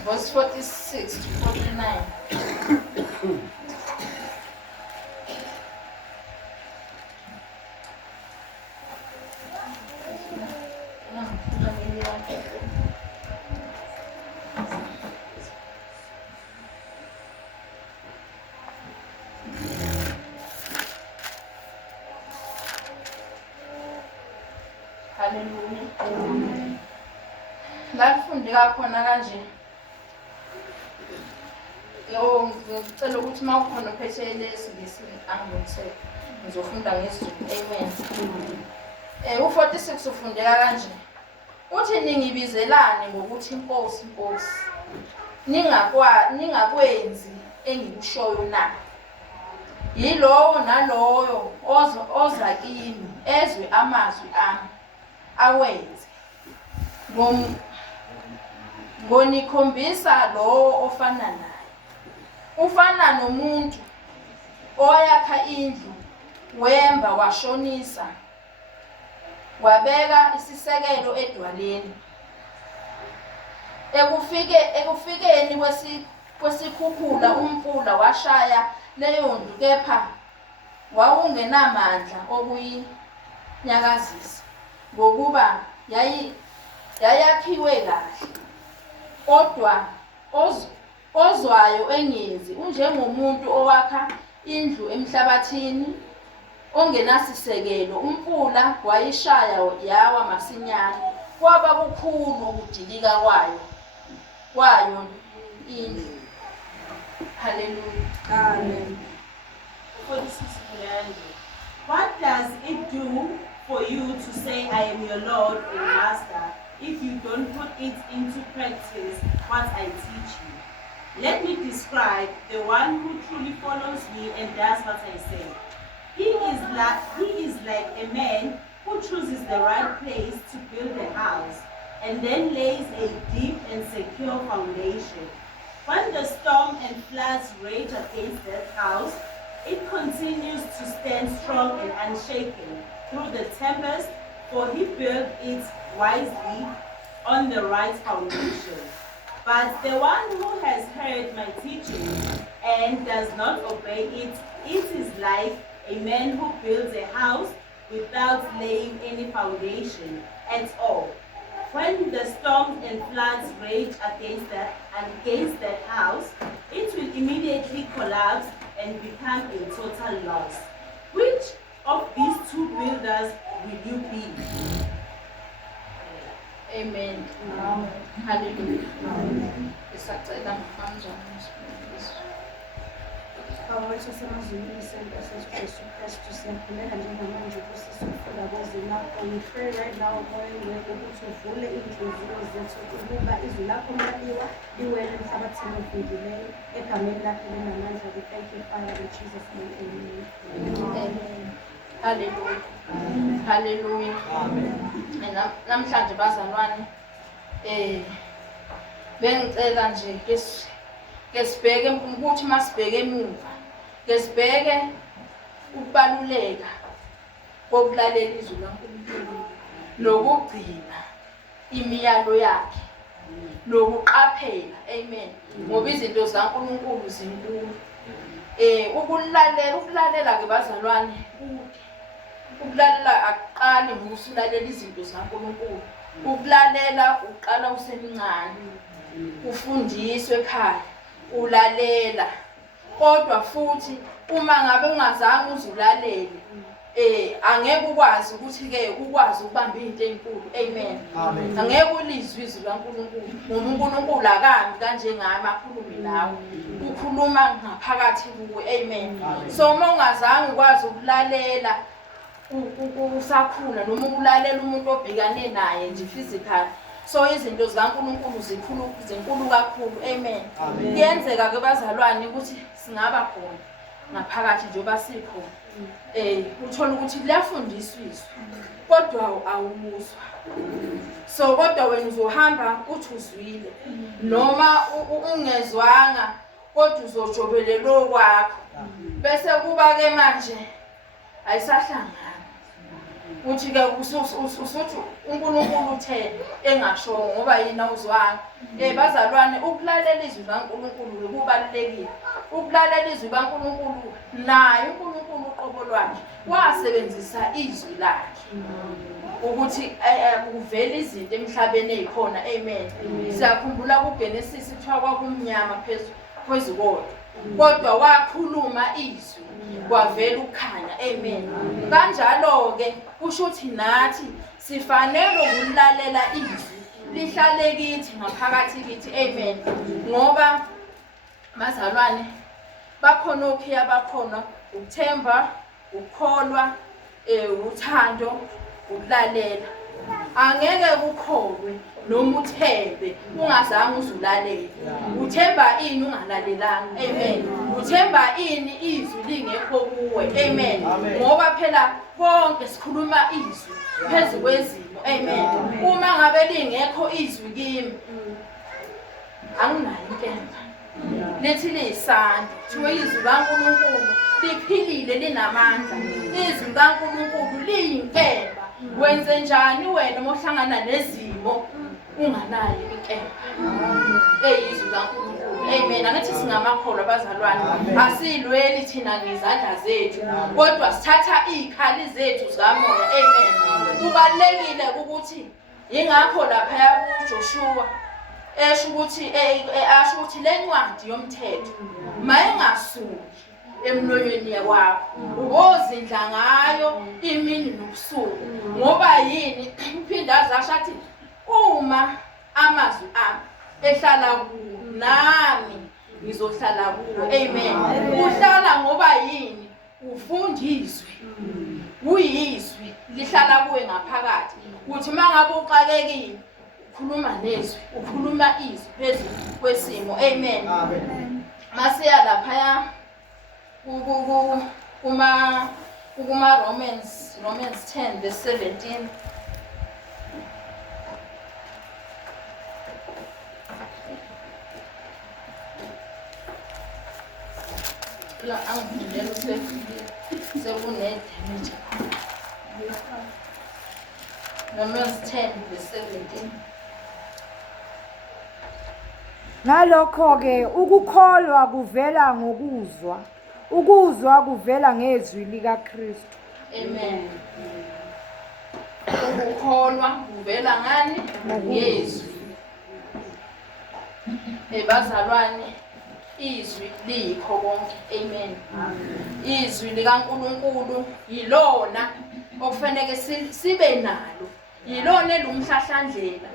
verse 46 to 49. Hallelujah. La kufundeka khona kanje. Ngicela ukuthi mawukhona ophethe lesingisi angibonise. Ngizofunda ngesiZulu. Amen. U46 ufundeka kanje. Uthi ningibizelane ngokuthi inkosi inkosi. Ningakwenzi engikushoyo na. Yilowo naloyo oza kimi ezwe amazwi ami awenze. Ngonikhombisa lowo ofana naye. Ufana nomuntu oyakha indlu wemba washonisa wabeka isisekelo edwaleni. Ekufikeni kwesikhukhula umfula washaya leyo ndlu kepha wawungenamandla okuyinyakazisa ngokuba yayakhiwe kahle. Kodwa ozwayo engezi unjengomuntu owakha indlu emhlabathini ongenasisekelo. Umfula wayishaya yawa masinyane. Kwaba kukhulu ukudilika kwayo indlu. Hallelujah. Amen. What does it do for you to say, I am your Lord or Master, if you don't put it into practice what I teach you? Let me describe the one who truly follows me and does what I say. He is like a man who chooses the right place to build a house and then lays a deep and secure foundation. When the storm and floods rage against that house, it continues to stand strong and unshaken through the tempest, for he built it wisely on the right foundation. But the one who has heard my teaching and does not obey it, it is like a man who builds a house without laying any foundation at all. When the storms and floods rage against that house, it will immediately collapse and become a total loss. Which of these two builders will you be? Amen. Hallelujah. Awethu asemazulwini isenzo seJesu Kristu siyakhumbula njengamanje kusisifunda kwezima. We pray right now moya wengcwele ukuthi uvule inhliziyo zethu ukuba izwi lakho liwa liwele emhlabathini ovundileyo egameni lakho linamandla. We thank you, Father, in Jesus' name. Amen. Hallelujah. Hallelujah. Amen. Namhlanje bazalwane bengicela nje ke sibheke ukuthi masibheke emuva ke sibheke ukubaluleka kokulalela izwi laNkulunkulu lokugcina imiyalo yakhe lokuqaphela. Amen. Ngoba izinto zaNkulunkulu zinkulu. Ukulalela ke bazalwane ukulalela akuqali ngokulalela izinto zaNkulunkulu. Ukulalela uqala usemncane ufundiswe ekhaya ulalela, kodwa futhi uma ngabe ungazange uzulalele angeke ukwazi ukuthi ke ukwazi ukubamba izinto ezinkulu. Amen. Angeke ulizwe izwi laNkulunkulu ngoba uNkulunkulu akambi kanjengami akhulume nawe, ukhuluma ngaphakathi kuwe. Amen. So uma ungazange ukwazi ukulalela usakhula noma ukulalela umuntu obhekane naye nje physical, so izinto zikaNkulunkulu zinkulu kakhulu. Amen. Kuyenzeka ke bazalwane ukuthi singaba khona ngaphakathi njengoba sikhona uthola ukuthi liyafundiswa izwi kodwa awumuzwa. So kodwa wena uzohamba uthi uzwile noma ungezwanga kodwa uzojobelelo kwakho bese kuba ke manje ayisahlangana. uthi ke usuthi uNkulunkulu uthe engasho ngoba yina uzwanga. Bazalwane, ukulalela izwi kaNkulunkulu kubalulekile. Ukulalela izwi kaNkulunkulu, naye uNkulunkulu uqobo lwakhe wasebenzisa izwi lakhe ukuthi kuvele izinto emhlabeni ezikhona. Amen. Siyakhumbula kuGenesis kuthiwa kwakumnyama phezu kodwa wakhuluma izwi kwavela ukukhanya. Amen. Kanjalo ke kusho ukuthi nathi sifanele ukulalela izwi lihlale kithi ngaphakathi kithi. Amen. Ngoba bazalwane, bakhona okhiya, bakhona ukuthemba, ukukholwa, uthando, ukulalela. Angeke kukholwe noma uthembe ungazange uzulalela. Uthemba ini ungalalelanga? Amen. Uthemba ini izwi lingekho kuwe? Amen. Ngoba phela konke sikhuluma izwi phezu kwezimo. Amen. Uma ngabe lingekho izwi kimi, anginayo inkemba. Lethi liyisandla, kuthiwa izwi kaNkulunkulu liphilile, linamandla. Izwi kaNkulunkulu liyinkemba. Wenze njani wena uma uhlangana nezimo unganayo inkemba? Izwi kaNkulunkulu. Amen. Angithi singamakholwa bazalwane, asilweli thina ngezandla zethu, kodwa sithatha izikhali zethu zikamoya. Amen. Kubalulekile ukuthi ingakho lapha kuJoshua asho ukuthi le ncwadi yomthetho mayingasuki emlonyeni wakho, ubozindla ngayo imini nobusuku. Ngoba yini? Uphinda azasho athi uma amazwi ami ehlala kuwo, nami ngizohlala kuwo. Amen. Uhlala ngoba yini? Ufunda izwi, uyizwi lihlala kuwe ngaphakathi. Uthi mangabe uxakekile, ukhuluma nezwi, ukhuluma izwi phezu kwesimo. Amen. Masiya lapha kuma Romans 10 verse 17. La angidela sekune damage. Romans 10 verse 17. Ngalokho-ke ukukholwa kuvela ngokuzwa, ukuzwa kuvela ngezwi likaKristu. Amen. Ukukholwa kuvela ngani? Ngezwi. Bazalwane, izwi liyikho konke. Amen. Izwi likaNkulunkulu yilona okufanele sibe nalo. Yilona elumhlahlandlela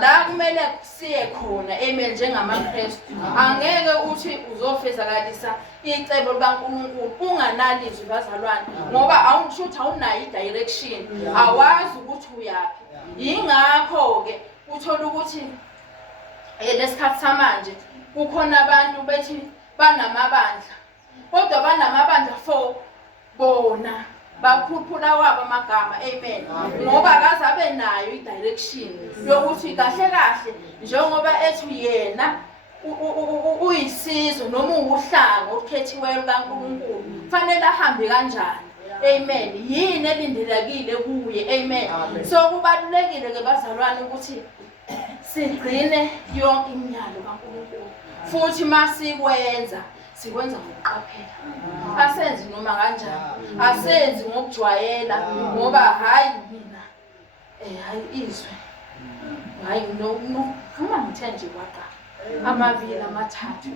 la kumele siye khona. Amen. NjengamaKristu angeke uthi uzofezakalisa icebo likaNkulunkulu unganalo izwi bazalwane, ngoba awungishuthi awunayo i-direction, awazi ukuthi uyaphi. Yingakho ke uthola ukuthi lesikhathi samanje kukhona abantu bethi banamabandla, kodwa banamabandla for bona bakhuphula wabo amagama. Amen. Ngoba akaze abe nayo i-direction yokuthi kahle kahle njengoba ethu yena uyisizwe noma uwuhlanga okhethiweyo kaNkulunkulu, kufanele ahambe kanjani. Amen. Yini elindelekile kuye. Amen. So kubalulekile ke bazalwane ukuthi sigcine yonke imiyalo kaNkulunkulu, futhi masikwenza sikwenza ngokuqaphela. Asenzi noma kanjani, asenzi ngokujwayela, ngoba hayi mina hayi izwe hayi noma ngithe nje kwaqa amabili amathathu,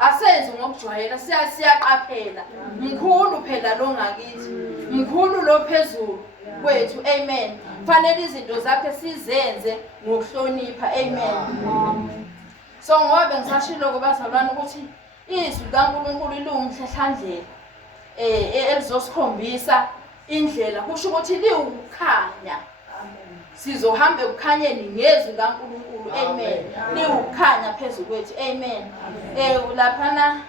asenzi ngokujwayela, siyaqaphela. Mkhulu phela lo ngakithi, mkhulu lo phezulu kwethu. Amen. Kufanele izinto zakhe sizenze ngokuhlonipha. Amen. So ngoba bengisashilo kubazalwane ukuthi izwi kaNkulunkulu liwumhlahlandlela elizosikhombisa indlela, kusho ukuthi liwukukhanya. Sizohamba ekukhanyeni ngezwi kaNkulunkulu. Amen. Liwukukhanya phezu kwethu. Amen. Laphana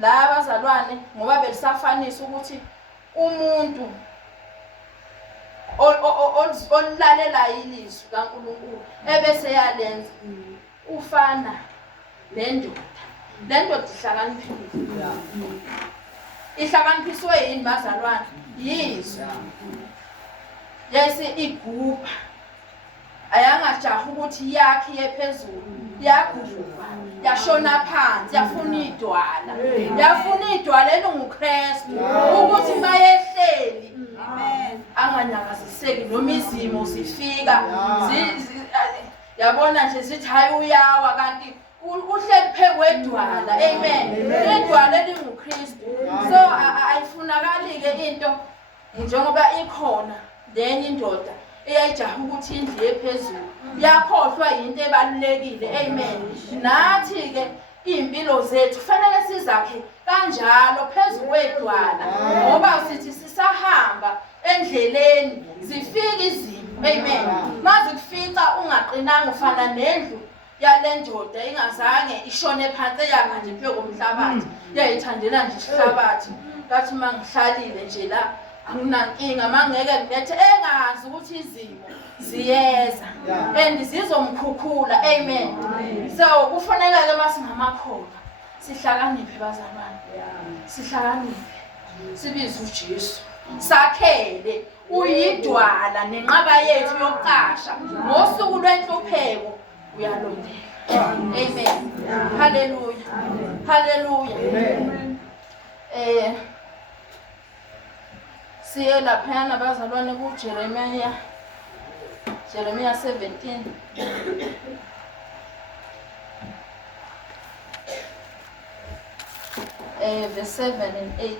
la bazalwane, ngoba belisafanisa ukuthi umuntu olalela ilizwi kaNkulunkulu ebese yalenza ufana nendoda. Nendoda ihlakaniphile. Ihlakaniphiswe yini bazalwane? Yizwi. yese igubha ayangajaha ukuthi yakhe yephezulu yaguba yashona phansi yafuna idwala elinguKristu ukuthi mayehleli anganyakaziseki noma izimo zifika yabona nje zithi hayi uyawa kanti uhleli phekwedwala. Amen. Idwala elinguKristu. So ayifunakali-ke into njengoba ikhona lenye indoda eyayijaha ukuthi indlu ephezulu yakhohlwa into ebalulekile. Amen. Nathi-ke iy'mpilo zethu kufanele sizakhe kanjalo phezu kwedwala ngoba sithi sisahamba endleleni zifika izimo. Amen. Mazikufica ungaqinanga ufana nendlu yale ndoda ingazange ishone phansi eyakha nje phezu komhlabathi yayithandela nje isihlabathi kathi mangihlalile nje la anginankinga mangeke ngilethe engazi ukuthi izimo ziyeza and zizomkhukhula. Amen. So kufanele-ke masingamakholwa sihlakaniphe bazalwane, sihlakaniphe sibize uJesu sakhele uyidwala nenqaba yethu yokuqasha ngosuku lwenhlupheko uyalondeka. Amen. Hallelujah. Hallelujah. Siye laphayana bazalwane kuJeremiah 17 verse 7 and 8.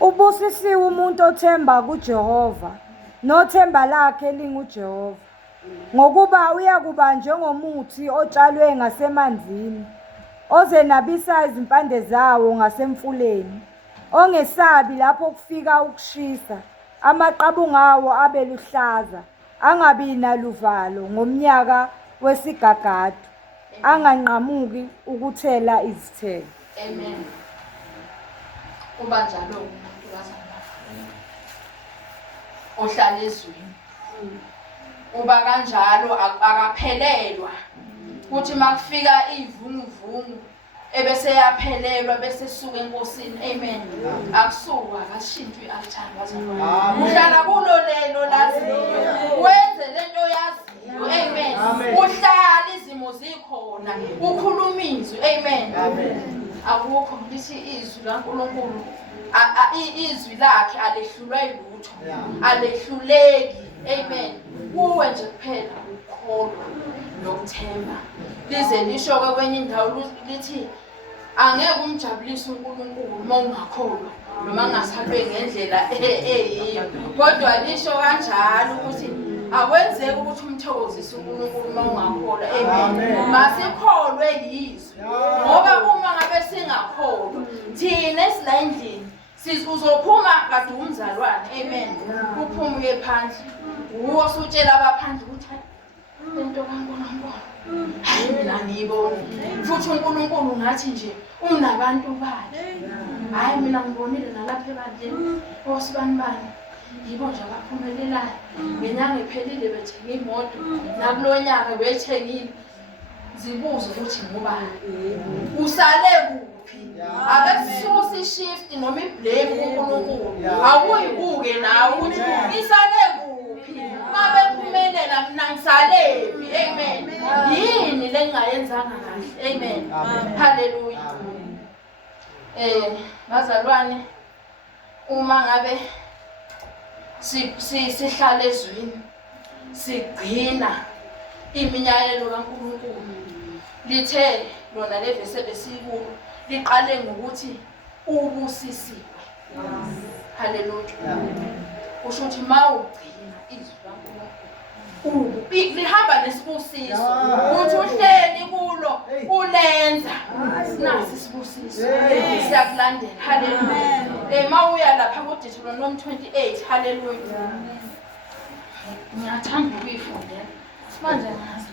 Ubusisiwe umuntu othemba kuJehova nothemba lakhe linguJehova, ngokuba uyakuba njengomuthi otshalwe ngasemanzini, ozenabisa izimpande zawo ngasemfuleni, ongesabi lapho kufika ukushisa, amaqabunga awo abe luhlaza, angabi naluvalo ngomnyaka wesigagadu, anganqamuki ukuthela izithelo. Amen. Kuba njalo umuntu bazalwane ohlala ezweni uba kanjalo akaphelelwa kuthi makufika ivunguvungu ebese yaphelelwa bese suka enkosini. Amen. Akusuka akashintshwe i-altar bazalwane, uhlala kulo lelo laziyo wenze lento yaziyo. Amen. Uhlala izimo zikhona ukhuluma izwi. Amen. Akukho lithi izwi laNkulunkulu izwi lakhe alehlulwa yilutho, alehluleki. Amen. Kuwe nje kuphela ukukholwa nokuthemba. Lize lisho-ke kwenye indawo lithi angeke umjabulise uNkulunkulu uma ungakholwa noma ungasalwe ngendlela eyiyo, kodwa lisho kanjalo ukuthi akwenzeki ukuthi umthokozise uNkulunkulu uma ungakholwa. Amen. Masikholwe yizwi ngoba uma ngabe singakholwa thina esila endlini uzophuma kade umzalwane. Amen. Uphume uye phandle uwo sutshela abaphandle ukuthi into kaNkulunkulu hayi mina ngiyiboni futhi uNkulunkulu ngathi nje unabantu bakhe. Hayi mina ngibonile nalapha ebandleni osibani yibo nje abaphumelelayo ngenyanga ephelile bethenga imoto nakulo nyaka bethengile. Zibuze ukuthi ngubani usale kuphi. Ake sisuse ishift noma iblame kuNkulunkulu awuyibuke nawe ukuthi isale kuphi mabephumelela mina ngisalephi. Amen. Yini lengayenzanga kahle. Amen. Hallelujah. Bazalwane uma ngabe sihlala ezweni sigcina iminyalelo kaNkulunkulu lithe lona levesi ebesikulo liqale ngokuthi ubusisiwe. Hallelujah. Kusho ukuthi mawugcina izwi laNkulunkulu lihamba nesibusiso ukuthi uhleli kulo ulenza nasi isibusiso siyakulandela. Hallelujah. Mawuya lapha kuDeuteronomy 28. Hallelujah. Ngiyathanda ukuyifundela manje ngazi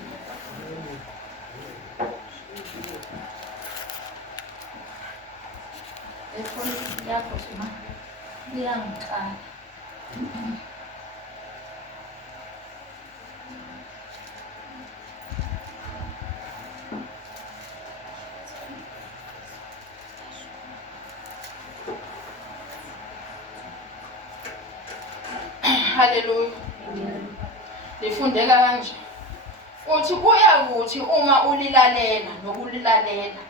efoni yakho sima liyangiqala. Haleluya. Lifundeka kanje. Uthi kuya kuthi uma ulilalela nokulilalela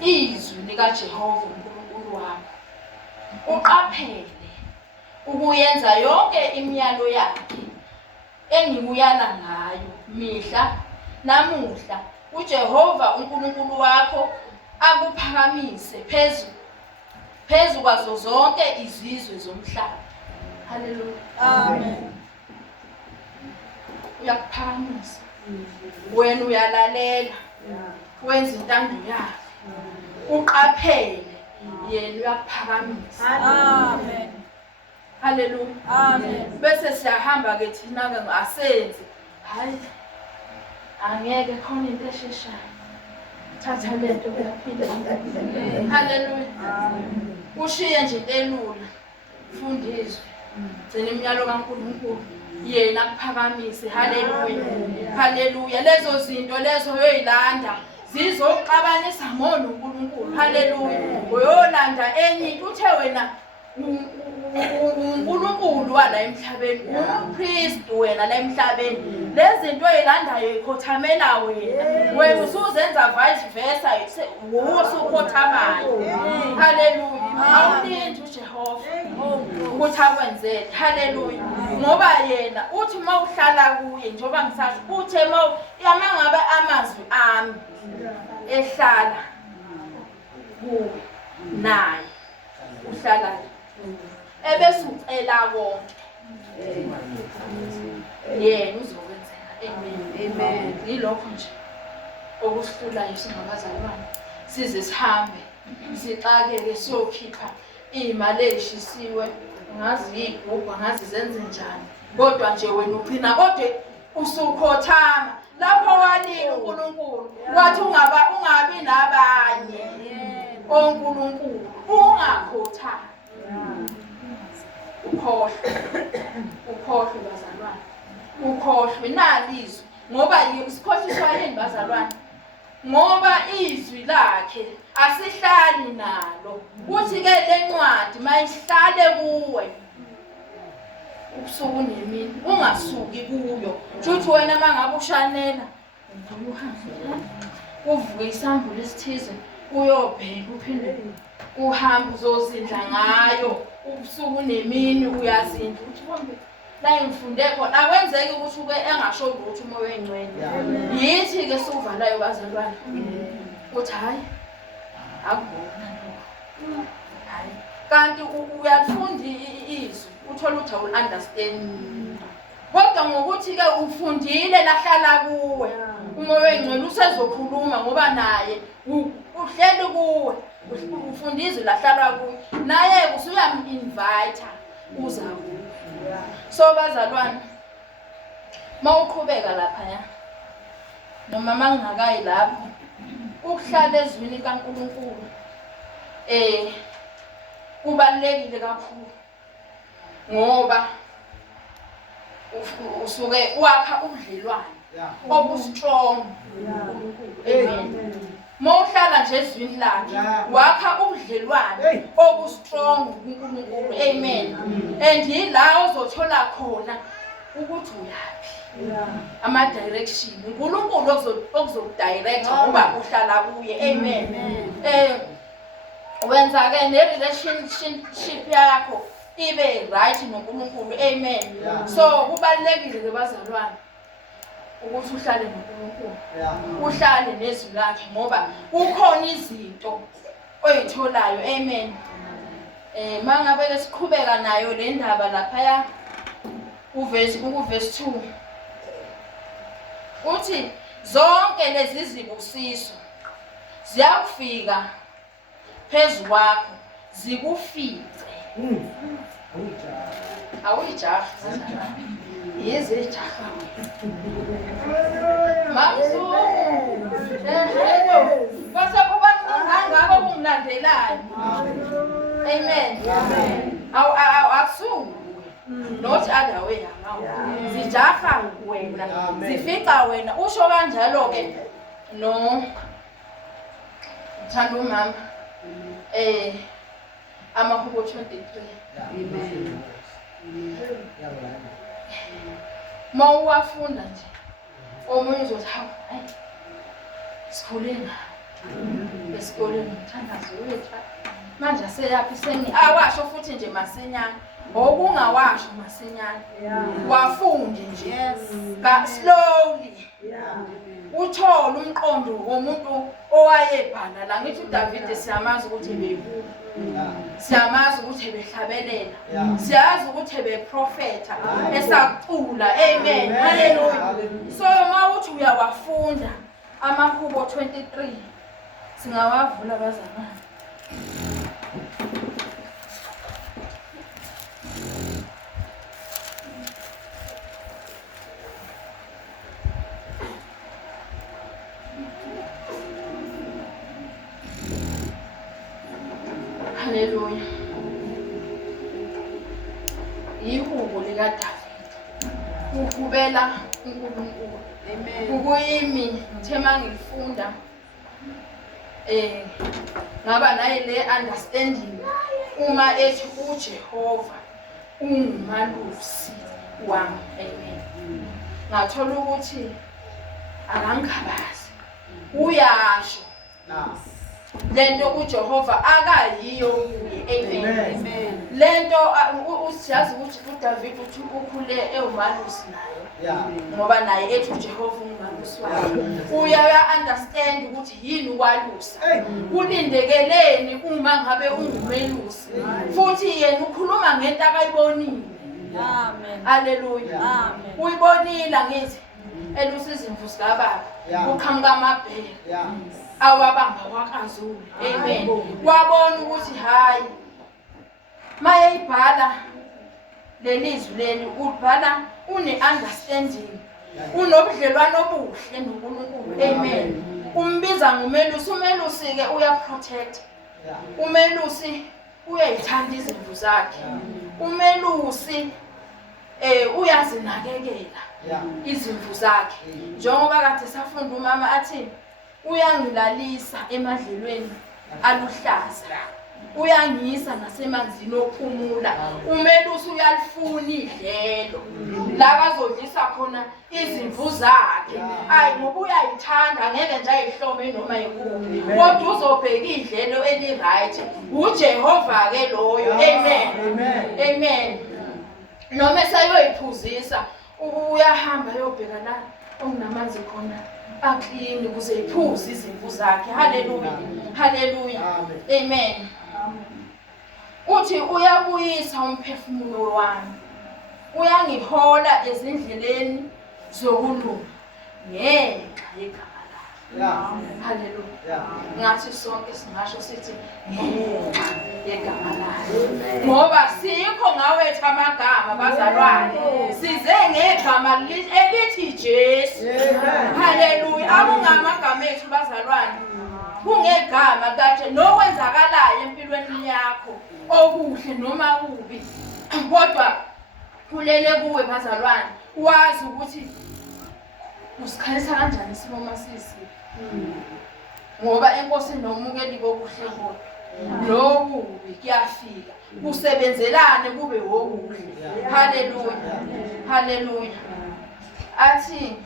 izwi likaJehova uNkulunkulu wakho, uqaphele ukuyenza yonke imiyalo yakhe engikuyala ngayo mihla namuhla, uJehova uNkulunkulu wakho akuphakamise phezu kwazo zonke izizwe zomhlaba. Haleluya. Amen. Uyakuphakamisa. Wena uyalalela, wenza intando yakhe, uqaphele, yena uyakuphakamisa. Amen. Haleluya. Amen. Bese siyahamba ke thina ke ngasenzi. Hayi. Angeke khona into esheshayo. Thatha lento uyaphila. Haleluya. Ushiye nje into elula. Fundizwe. Gcina imiyalo kaNkulunkulu. Yena akuphakamise. Haleluya. Haleluya. Lezo zinto lezo uyilanda zizoxabanisa ngona uNkulunkulu. Haleluya. Uyolanda enye uthe wena uNkulunkulu wala emhlabeni, umpriest wena la emhlabeni. Lezi zinto ezilandayo ikhothamela wena usuzenza vice versa, usukhothamayo. Haleluya. Awulindi uJehova ukuthi akwenzele. Haleluya. Ngoba yena uthi mawuhlala kuye njengoba ngisasho uthi mangabe amazwi ami ehlala kuwe naye uhlala ebese ucela konke yena uzokwenzela. Amen. Yilokho nje okusihlulayo singabazalwane, size sihambe sixakeke siyokhipha imali ezishisiwe, ngazi igubha ngazi zenze njani, kodwa nje wena ugcina kodwa usukhothama lapho walila uNkulunkulu wathi ungabi nabanye oNkulunkulu, ungakhothami. Ukhohlwe bazalwane, ukhohlwe nalizwi. Ngoba isikhohliswa yini bazalwane? Ngoba izwi lakhe asihlali nalo. Kuthi ke lencwadi mayihlale kuwe ubusuku nemini, ungasuki kuyo. Futhi wena mangabe ushanela uvuke isambulo esithize uyobheka uphinde uhambe uzozindla ngayo ubusuku nemini, uyazindla ukuthi bombe la ngifunde khona. Akwenzeki ukuthi uke engasho lutho umoya oyingcwele. Yithi ke sivalayo bazalwane uthi hayi akubona lokho. Hayi kanti uyafunda izwi uthola ukuthi awul understand. Kodwa ngokuthi ke ufundile lahlala kuwe umoya oyingcwele usezokhuluma ngoba naye uhleli kuwe. Ufunda izwi lahlala kuwe naye usuyam-invite uza kuwe. So bazalwane mawuqhubeka lapha noma mangakayi lapho ukuhlala ezwini kaNkulunkulu kubalekile kakhulu ngoba usuke wakha ubudlelwane obustrong. Amen. Mawuhlala nje ezwini lakhe wakha ubudlelwane obustrong uNkulunkulu. Amen. And yila ozothola khona ukuthi uyaphi, ama direction uNkulunkulu okuzokudirect ngoba uhlala kuye. Amen. Wenza ke ne relationship yakho ibe right noNkulunkulu. Amen. So kubalekile ke bazalwane ukuthi uhlale noNkulunkulu, uhlale nezwi lakhe ngoba kukhona izinto oyitholayo. Amen. Mangabe ke siqhubeka nayo le ndaba lapha uverse 2 uthi zonke lezi zibusiso ziyakufika phezu kwakho zikufice. Awuyijaha yize ijaha mamzu base kuba ngangabo kungilandelayo. Amen. Akusuku not other way around. Zijaha wena zifica wena. Usho kanjalo ke no thanda umama Amahubo 23. Amen. Mawuwafunda nje omunye uzothi hayi sikhule esikoleni ngithandaze wethu manje aseyaphi awasho futhi nje masinyane okungawasho masinyane wafunde nje slowly uthole umqondo womuntu owayebhala la ngithi uDavid siyamazi ukuthi ebeyiku siyamazi ukuthi ebehlabelela siyazi ukuthi ebeprofeta esacula amen haleluya so mawuthi uyawafunda amahubo 23 singawavula bazalwane haleluya ihubo likaDavid uhubela uNkulunkulu amen ukuyimi ngithe mangifunda ngaba naye le understanding uma ethi uJehova ungumalusi wami amen ngathola ukuthi akangabazi uyasho lento uJehova akayiyo kuye amen lento usiyazi ukuthi uDavid uthi ukhule ewumalusi naye ngoba naye ethi uJehova ungumalusi wakhe uya understand ukuthi yini ukwalusa ulindekeleni uma ngabe ungumelusi futhi yena ukhuluma ngento akayibonile amen haleluya amen uyibonile ngithi elusa izimvu zikababa uqhamuka amabhele awabamba kwaKaZulu amen wabona ukuthi hayi mayebhala lelizwi leli ubhala une-understanding unobudlelwano obuhle noNkulunkulu amen umbiza ngumelusi umelusi-ke uyaprotect umelusi uyayithanda izimvu zakhe umelusi uyazinakekela izimvu zakhe njengoba kade safunda umama athi uyangilalisa emadlelweni aluhlaza uyangisa nasemanzini ophumula umelusi uyalifuna idlelo la bazodlisa khona izimvu zakhe ayi ngoba uyayithanda ngeke nje ayihlome noma yikuphi kodwa uzobheka idlelo eli-right uJehova ke loyo amen amen noma esayoyiphuzisa uyahamba yobheka la okunamanzi khona aklini ukuze iphuze izimvu zakhe haleluya haleluya amen uthi uyabuyisa umphefumulo wami uyangihola ezindleleni zokulunga ngenxa yegama lakhe haleluya ngathi sonke singasho sithi ngenxa yegama lakhe ngoba sikho ngawethu amagama bazalwane size ngegama elithi Jesu haleluya akungamagama ethu bazalwane kungegama kade nokwenzakalayo empilweni yakho okuhle noma kubi kodwa kulele kuwe bazalwane wazi ukuthi usikhalisa kanjani isimo masisi ngoba enkosi nomukeli kokuhle kodwa lokubi kuyafika kusebenzelane kube wokuhle haleluya haleluya athi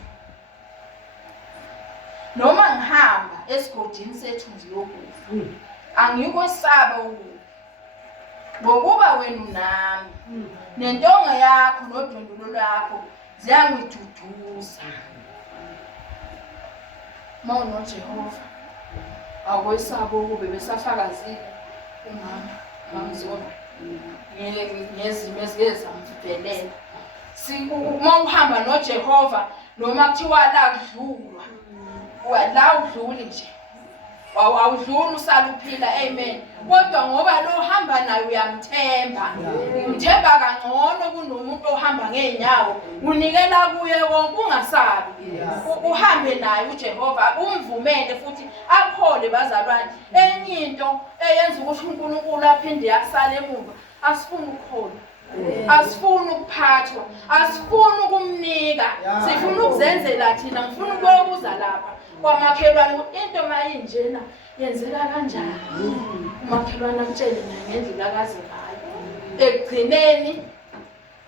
noma ngihamba esigodini sethunzi lokufa angikwesaba ukufa ngokuba wena unami nentonga yakho nodondolo lwakho ziyangiduduza mawunoJehova akwesaba ukube besafakazile umama mamzona ngezimo ezizamvelela mawuhamba noJehova noma kuthiwa la kudlulwa la udluli nje awudluli usala uphila amen kodwa ngoba lo hamba naye uyamthemba umthemba kangcono kunomuntu ohamba ngeenyawo unikela kuye konke ungasabi uhambe naye uJehova umvumele futhi aphole bazalwane enye into eyenza ukuthi uNkulunkulu aphinde akusale emuva asifuni ukukholwa asifuni ukuphathwa asifuni ukumnika sifuna ukuzenzela thina ngifuna ukuyobuza lapha kwamakhelwane into mayinjena yenzeka kanjani umakhelwane akutshele ngendlela akaze ngayo ekugcineni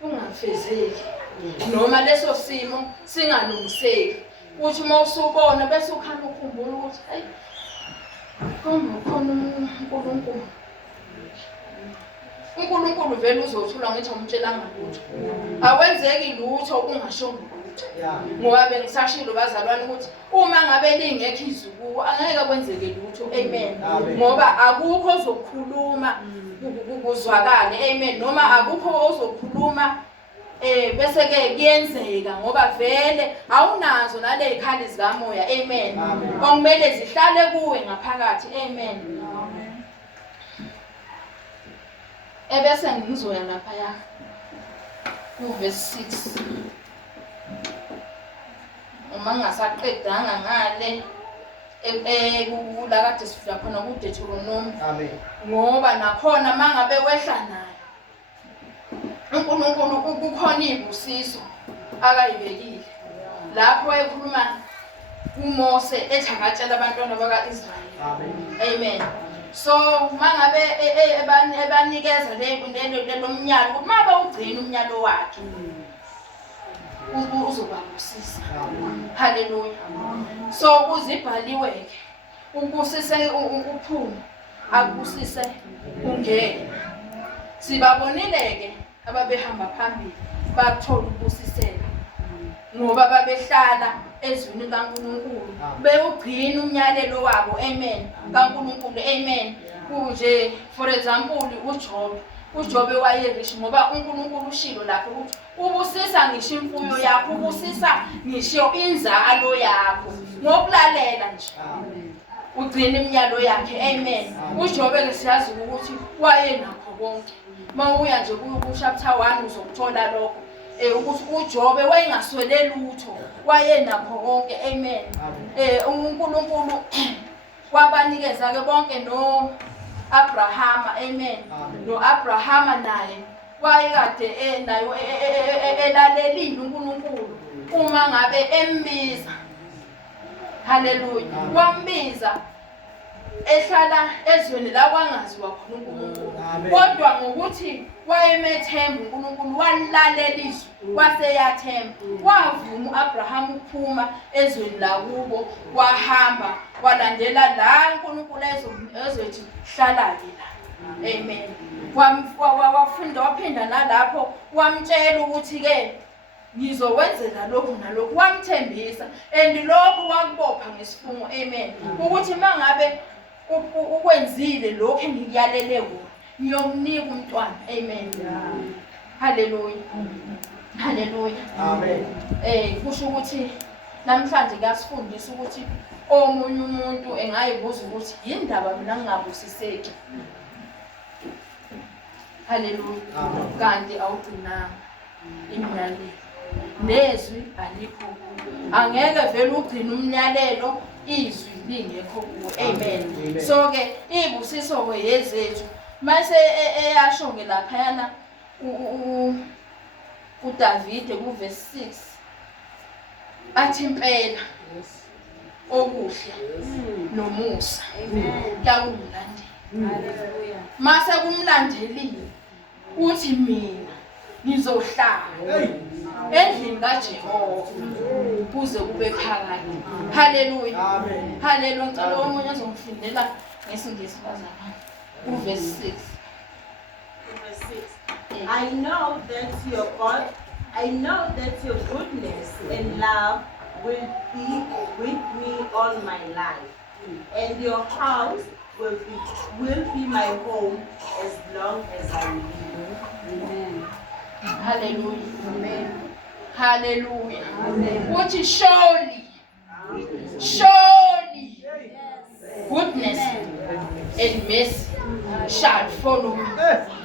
ungafezeki noma leso simo singalungiseki. Uthi uma usubona bese ukhanda ukhumbula ukuthi hayi khona uNkulunkulu. uNkulunkulu vele uzothula ngithi umtshelanga lutho. Akwenzeki lutho ungashongo lutho. Ngoba bengisashilo bazalwane ukuthi uma ngabe lingekho izwi kuwo angeke kwenzeke lutho. Amen. Ngoba akukho ozokhuluma kuzwakale. Amen. Noma akukho ozokhuluma bese ke kuyenzeka ngoba vele awunazo nale ikhali zikamoya. Amen. Okumele zihlale kuwe ngaphakathi. Amen. Ebese ngizoya lapha ya verse 6. Uma ngasaqedanga ngale kula kade sifika khona ku Deuteronomy. Amen. Ngoba nakhona mangabe wehla naye uNkulunkulu kukhona izibusiso akayibekile. Lapho ekhuluma uMose ethi akatshela abantwana bakaIsrayeli. Amen. So mangabe ebanikeza lelo mnyalo ukuthi mabe ugcina umnyalo wakhe uzobabusisa. Hallelujah. So kuzibhaliwe ke ubusise uphume akubusise ungene. Sibabonile ke ababehamba phambili bathola ubusisela ngoba babehlala ezwini kaNkulunkulu bewugcina umnyalelo wabo. Amen. kaNkulunkulu. Amen. Kuje for example uJobe wayerish ngoba uNkulunkulu ushilo lapho ukuthi ubusisa ngisho imfuyo yakho, ubusisa ngisho inzalo yakho ngokulalela nje. Ugcina imnyalo yakhe. Amen. uJobe ke siyazi ukuthi wayenakho konke. Mawuya nje ku chapter 1 uzokuthola lokho ukuthi uJobe wayengaswele lutho, wayenakho konke. Amen. uNkulunkulu wabanikeza ke bonke no Abrahama. Amen. No Abrahama naye wayekade nayo elalelile uNkulunkulu uma ngabe embiza. Hallelujah. Wambiza ehlala ezweni la kwangaziwa khona uNkulunkulu. Kodwa ngokuthi wayemethemba uNkulunkulu walalela izwi waseyathemba. Wavuma uAbraham ukuphuma ezweni la kubo wahamba walandela la uNkulunkulu ezothi hlala ke la. Amen. Wafunda waphinda nalapho wamtshela ukuthi ke ngizowenzela lokhu nalokhu. Wamthembisa and lokho wakubopha ngesifungo. Amen. Ukuthi mangabe ukwenzile lokho engikuyalele wona ngiyomnika umntwana. Amen. Hallelujah. Hallelujah. Amen. Kusho ukuthi namhlanje kuyasifundisa ukuthi omunye umuntu engayibuza ukuthi yindaba mina ngingabusiseki. Hallelujah. Kanti awugcinanga imiyalelo. Nezwi alikho. Angeke vele ugcine umnyalelo izwi lingekho kuwe. Amen. So ke ibusiso ke yezethu mase eyasho ke lapha yana uDavide ku verse 6 athi impela okuhle nomusa yakumlandela. Hallelujah. Mase kumlandelile uthi mina ngizohlala endlini kaJehova kuze kube phakade. Hallelujah. Hallelujah. Ngicela omunye azongifundela ngesingisi bazalwane ku verse 6. Verse 6. I know that your goodness and love will be with me all my life, and your house will be my home as long as I live. Amen. Hallelujah. Amen. Hallelujah. Amen. What is surely goodness and mercy shall follow me,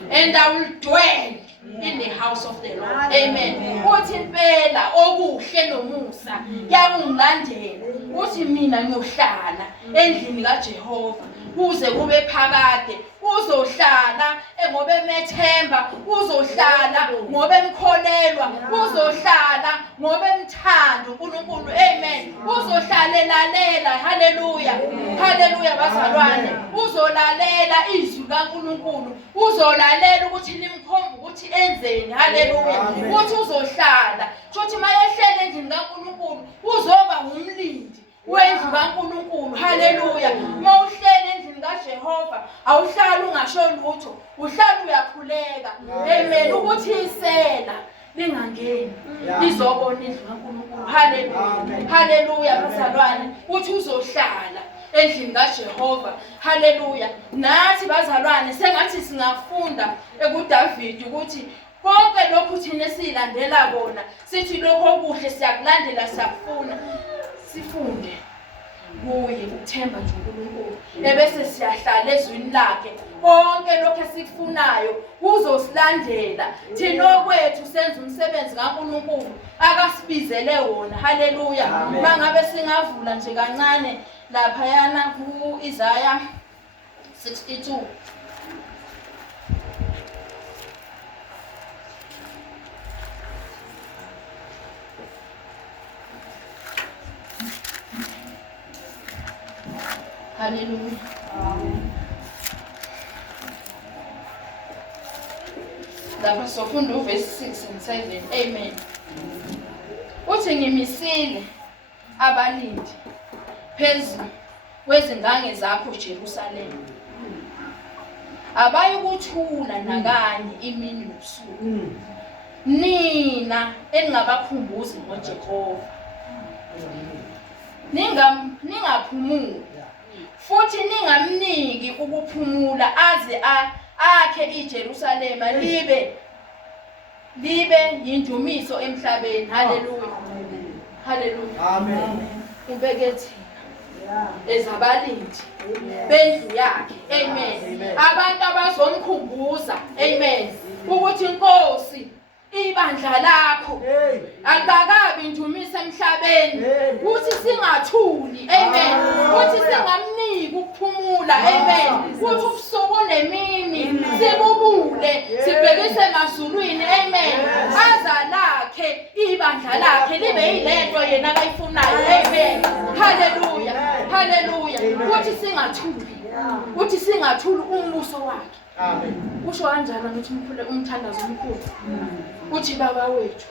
and I will dwell in the house of the Lord. Amen. Uthi impela okuhle nomusa yakungilandela. Uthi mina ngiyohlala endlini kaJehova kuze kube phakade. uzohlala ngoba emethemba, uzohlala ngoba emkholelwa, uzohlala ngoba emthanda uNkulunkulu. Amen. Uzohlala elalela. Haleluya. Haleluya bazalwane. Uzolalela izwi kaNkulunkulu. Uzolalela ukuthi limkhombe ukuthi enzeni. Haleluya. Uthi uzohlala. Shothi mayehlele endlini kaNkulunkulu uzoba umlindi wendlu kaNkulunkulu. Haleluya. Mawuhlele endlini kaJehova awuhlali ungasho lutho, uhlala uyakhuleka. Amen. Ukuthi isela lingangeni lizobona indlu kaNkulunkulu. Haleluya. Haleluya bazalwane. Uthi uzohlala endlini kaJehova. Haleluya. Nathi bazalwane sengathi singafunda ekuDavidi ukuthi konke lokhu thina silandela bona, sithi lokho okuhle siyakulandela, siyakufuna, sifunde kuye ukuthemba nje uNkulunkulu, ebese siyahlala ezwini lakhe. Konke lokho esikufunayo uzosilandela. Thina okwethu senza umsebenzi kaNkulunkulu akasibizele wona. Haleluya. Mangabe singavula nje kancane lapha yana ku Isaiah 62. Hallelujah. Lapha sofunda uverse 6 and 7. Amen. Uthi ngimisile abalindi phezulu kwezingange zakho Jerusalema. Abayikuthula nakanye imini nobusuku. Nina engingabakhumbuzi ngoJehova. Ningaphumuli. Futhi ningamniki ukuphumula aze akhe iJerusalema libe yindumiso emhlabeni. Haleluya. Haleluya. Amen. Ubeke thina ezabalindi bendlu yakhe. Amen. Abantu abazomkhumbuza. Amen. Ukuthi Inkosi ibandla lakho akakabi indumiso emhlabeni. Uthi singathuli. Amen. Uthi singamniki ukuphumula. Amen. Uthi ubusuku nemini sibubule sibhekise emazulwini. Amen. Azalakhe ibandla lakhe libe yilento yena akayifunayo. Amen. Haleluya. Haleluya. Uthi singathuli. Uthi singathuli umbuso wakhe. Amen. Usho kanjalo ngithi umthandazo omkhulu. Uthi Baba wethu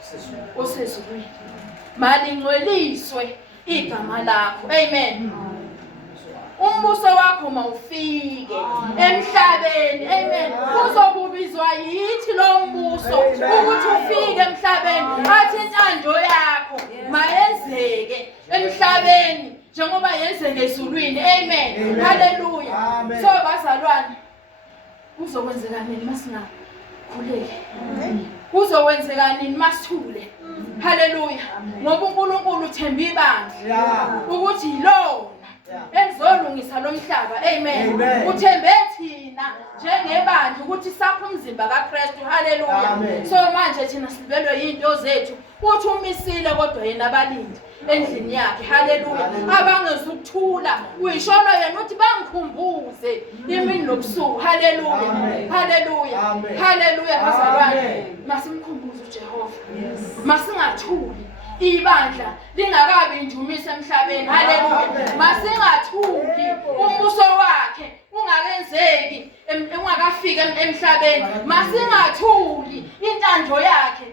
osezulwini malingcweliswe igama lakho. Amen. Umbuso wakho mawufike emhlabeni. Amen. Uzobubizwa yithi lo mbuso ukuthi ufike emhlabeni. Athi intando yakho mayenzeke emhlabeni njengoba yenzeke ezulwini. Amen. Haleluya. So bazalwane, kuzokwenzeka nini masingakhuleki? Kuzokwenzeka nini masithule? Haleluya. Ngoba uNkulunkulu uthemba ibandla ukuthi yilona elizolungisa lo mhlaba. Amen. Uthembe thina njengebandla ukuthi sakho umzimba kaKristu. Haleluya. So manje thina sibelwe yinto zethu. Uthi umisile kodwa yena abalindi endlini yakhe. Haleluya. Abangezukuthula uyishona yena uthi bangikhumbuze imini nobusuku. Haleluya. Haleluya. Haleluya bazalwane. Masimkhumbuze uJehova. Masingathuli ibandla lingakabi indumiso emhlabeni. Haleluya. Masingathuli umbuso wakhe ungakenzeki ungakafika emhlabeni. Masingathuli intando yakhe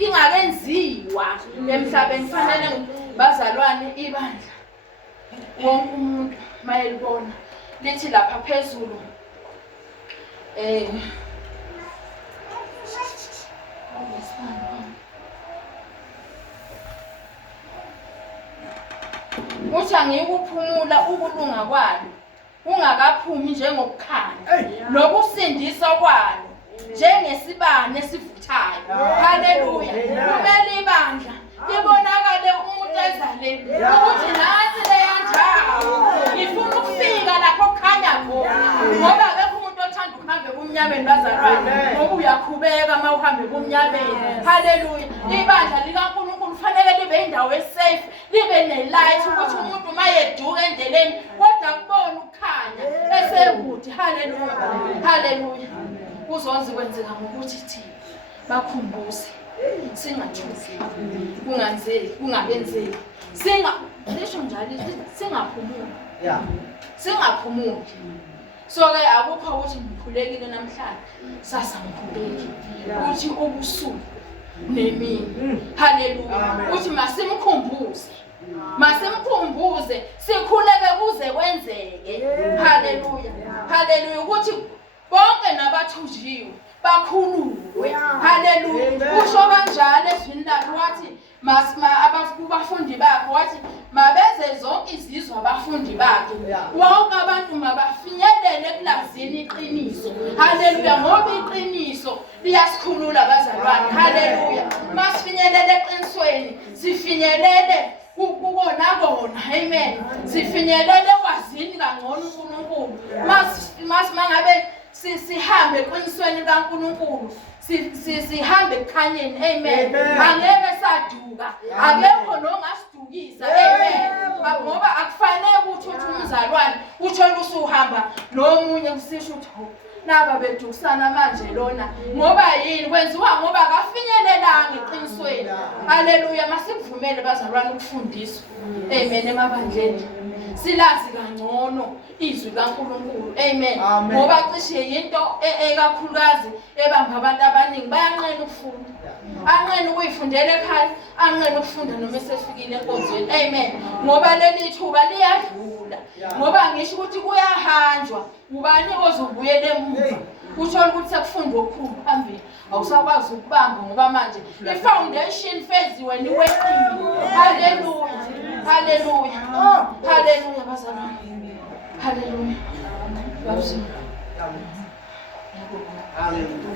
ingakenziwa emhlabeni. Fanele bazalwane ibandla wonke umuntu mayelibona lithi lapha phezulu uthi angikuphumula ukulunga kwalo ungakaphumi njengokukhanya nokusindisa kwalo njengesibane esivuthayo. Haleluya. Kumele ibandla libonakale umuntu ezale ukuthi nansi leya ndawo ngifuna ukufika lapho kukhanya khona. Ngoba akekho umuntu othanda ukuhamba kumnyameni bazalwane, ngoba uyakhubeka uma uhamba kumnyameni. Haleluya. Ibandla likaNkulunkulu kufanele libe indawo esafe, libe nelight ukuthi umuntu mayeduka endleleni kodwa kubone ukukhanya esekude. Haleluya. Haleluya. Kuzoze kwenzeka ngokuthi thina bakhumbuze singathuki, kungabenzeki, lisho njalo singaphumuli. Singaphumuli. So ke akukho ukuthi ngikhulekile namhlanje sasa ngikhuleki, uthi ubusuku nemini. Haleluya. Uthi masimkhumbuze, masimkhumbuze sikhuleke kuze kwenzeke. Haleluya. Haleluya. Ukuthi bonke nabathunjiwe bakhululwe. Haleluya. Kusho kanjalo ezwini lakhe wathi abafundi bakhe wathi mabeze zonke izizwe abafundi bakhe, wonke abantu mabafinyelele ekulazini iqiniso. Haleluya. Ngoba iqiniso liyasikhulula bazalwane. Haleluya. Masifinyelele eqinisweni sifinyelele kukona. Amen. Sifinyelele kwazini kangcono uNkulunkulu. Mangabe sihambe eqinisweni kaNkulunkulu, sihambe ekukhanyeni. Amen. Angeke saduka, akekho longasidukisa. Amen. Ngoba akufanele ukuthi umzalwane uthole usuhamba nomunye kusisho ukuthi naba bedukisana manje lona. Ngoba yini? Kwenziwa ngoba akafinyelelanga eqinisweni. Haleluya. Masikuvumele bazalwane ukufundiswa. Amen. Emabandleni silazi kangcono izwi kaNkulunkulu. Amen. Ngoba cishe into ekakhulukazi ebamba abantu abaningi bayanqena ukufunda. Anqena ukuyifundela ekhaya, anqena ukufunda noma esefikile enkonzweni. Amen. Ngoba leli thuba liyadlula. Ngoba ngisho ukuthi kuyahanjwa, ubani ozobuyela emuva uthola ukuthi sekufundwa okukhulu phambili, awusakwazi ukubamba ngoba manje ifoundation feziwe niweqile. Haleluya. Haleluya. Haleluya bazalwane. Haleluya. Hallelujah.